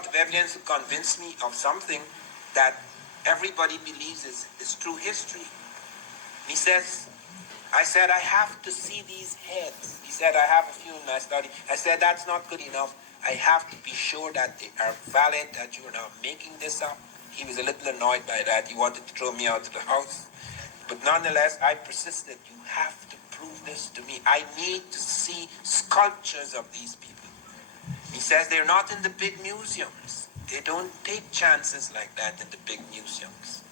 lot of evidence to convince me of something that everybody believes is true history. He says, I said, I have to see these heads. He said, I have a few in my study. I said, that's not good enough. I have to be sure that they are valid, that you are not making this up. He was a little annoyed by that. He wanted to throw me out of the house. But nonetheless, I persisted. You have to prove this to me. I need to see sculptures of these people. He says they're not in the big museums. They don't take chances like that in the big museums.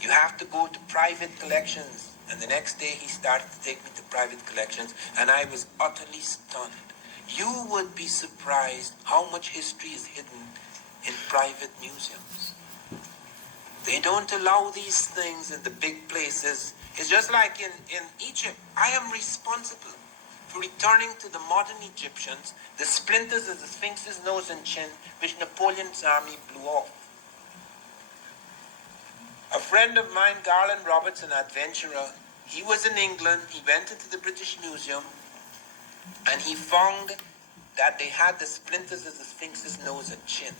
You have to go to private collections. And the next day he started to take me to private collections, and I was utterly stunned. You would be surprised how much history is hidden in private museums. They don't allow these things in the big places. It's just like in Egypt. I am responsible for returning to the modern Egyptians the splinters of the Sphinx's nose and chin, which Napoleon's army blew off. A friend of mine, Garland Roberts, an adventurer, he was in England. He went into the British Museum, and he found that they had the splinters of the Sphinx's nose and chin.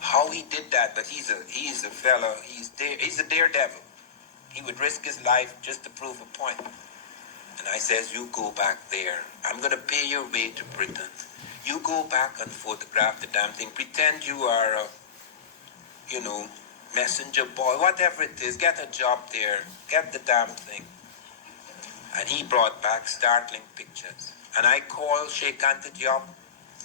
How he did that, but he's a fellow, he's a daredevil. He would risk his life just to prove a point. And I says, you go back there. I'm going to pay your way to Britain. You go back and photograph the damn thing. Pretend you are a, messenger boy, whatever it is. Get a job there. Get the damn thing. And he brought back startling pictures. And I called Sheikh Anta Diop,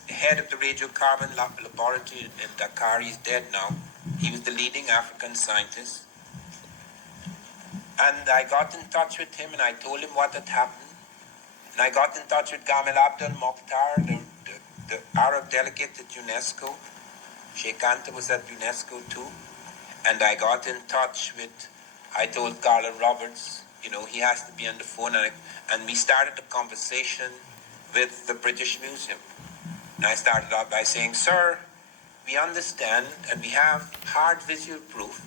the head of the radiocarbon laboratory in Dakar. He's dead now. He was the leading African scientist. And I got in touch with him and I told him what had happened. And I got in touch with Gamal Abdel Mokhtar, the Arab delegate at UNESCO. Sheikh Anta was at UNESCO too. And I got in touch with, I told Garland Roberts, he has to be on the phone. And we started a conversation with the British Museum. And I started out by saying, sir, we understand and we have hard visual proof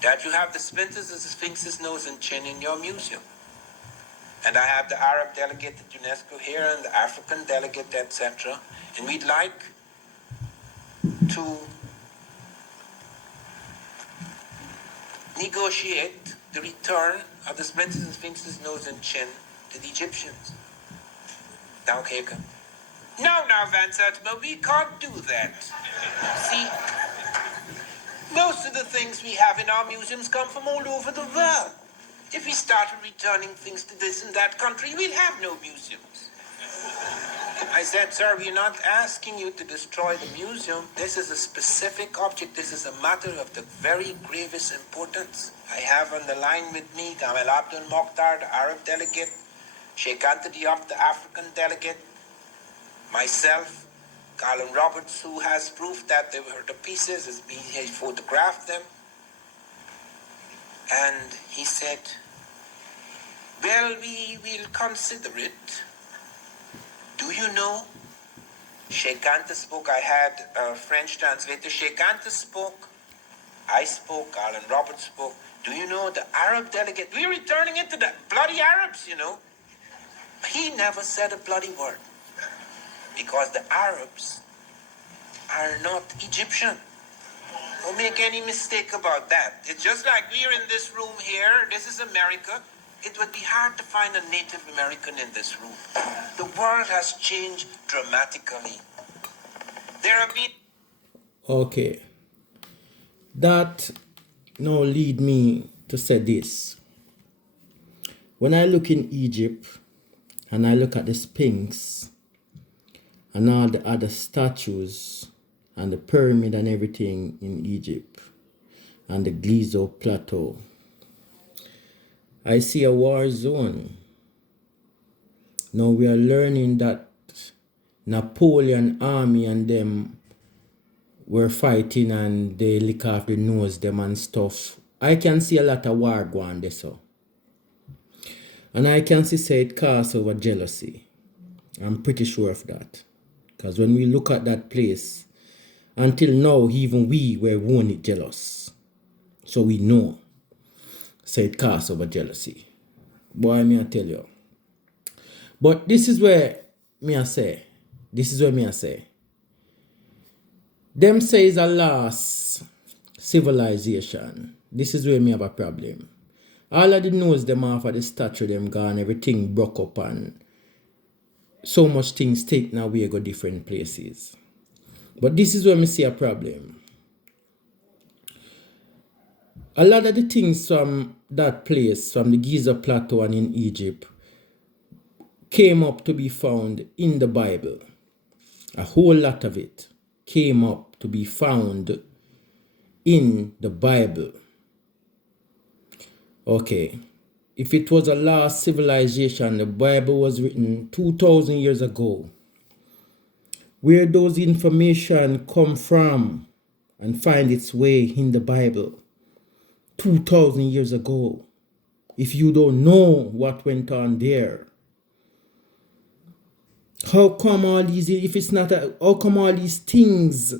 that you have the splinters of the Sphinx's nose and chin in your museum. And I have the Arab delegate at UNESCO here and the African delegate, etc. And we'd like to negotiate the return of the splinters of the Sphinx's nose and chin to the Egyptians. Now, Keka. No, Van Sertima, we can't do that. See, most of the things we have in our museums come from all over the world. If we started returning things to this and that country, we'll have no museums. I said, sir, we're not asking you to destroy the museum. This is a specific object. This is a matter of the very gravest importance. I have on the line with me Gamal Abdel Mokhtar, the Arab delegate, Sheikh Anta Diop, the African delegate, myself, Garland Roberts, who has proof that they were the pieces, he photographed them. And he said, well, we will consider it. Do you know? Sheikh Anta spoke. I had a French translator. Sheikh Anta spoke. I spoke. Garland Roberts spoke. Do you know the Arab delegate? We're returning it to the bloody Arabs, He never said a bloody word. Because the Arabs are not Egyptian. Don't make any mistake about that. It's just like we're in this room here. This is America. It would be hard to find a Native American in this room. The world has changed dramatically. There have been... Okay. That now lead me to say this. When I look in Egypt and I look at the Sphinx and all the other statues and the pyramid and everything in Egypt and the Giza Plateau, I see a war zone. Now we are learning that Napoleon army and them were fighting and they lick off the nose them and stuff. I can see a lot of war going there, so. And I can see say it cause over jealousy. I'm pretty sure of that. Because when we look at that place, until now, even we were only jealous. So we know. So it cause over jealousy. Boy, me I tell you. But this is where me I say. Them says a lost civilization. This is where me have a problem. All of the nose them off of the statue them gone, everything broke up and so much things taken away go different places. But this is where me see a problem. A lot of the things from that place, from the Giza Plateau and in Egypt, came up to be found in the Bible. A whole lot of it came up to be found in the Bible. Okay, if it was a lost civilization, the Bible was written 2,000 years ago. Where those information come from and find its way in the Bible 2,000 years ago. If you don't know what went on there, how come all these, if it's not, how come all these things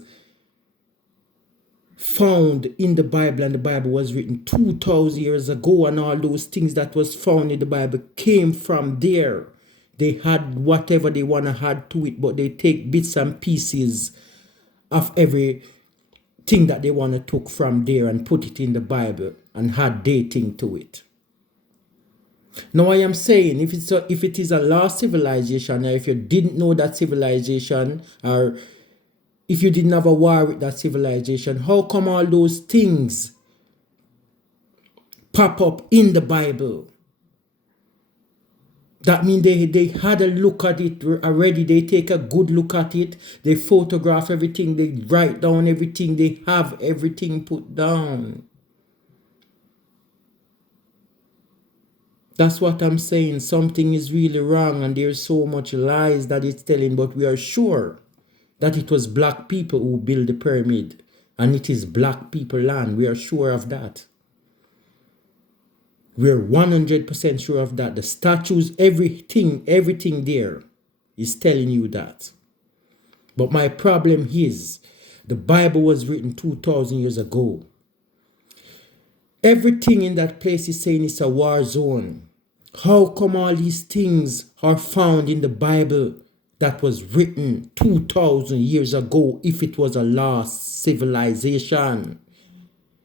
found in the Bible and the Bible was written 2,000 years ago and all those things that was found in the Bible came from there? They had whatever they want to add to it, but they take bits and pieces of everything that they want to took from there and put it in the Bible and add their thing to it. Now I am saying, if it is a lost civilization, or if you didn't know that civilization, or if you didn't have a war with that civilization, how come all those things pop up in the Bible? That means they had a look at it already. They take a good look at it. They photograph everything. They write down everything. They have everything put down. That's what I'm saying. Something is really wrong and there's so much lies that it's telling, but we are sure that it was black people who built the pyramid and it is black people land. We are sure of that. We're 100% sure of that. The statues, everything there is telling you that. But my problem is, the Bible was written 2,000 years ago. Everything in that place is saying it's a war zone. How come all these things are found in the Bible that was written 2,000 years ago if it was a lost civilization?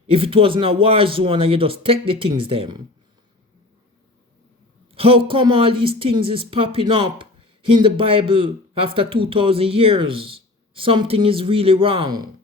If it wasn't a war zone and you just take the things them, how come all these things is popping up in the Bible after 2,000 years? Something is really wrong.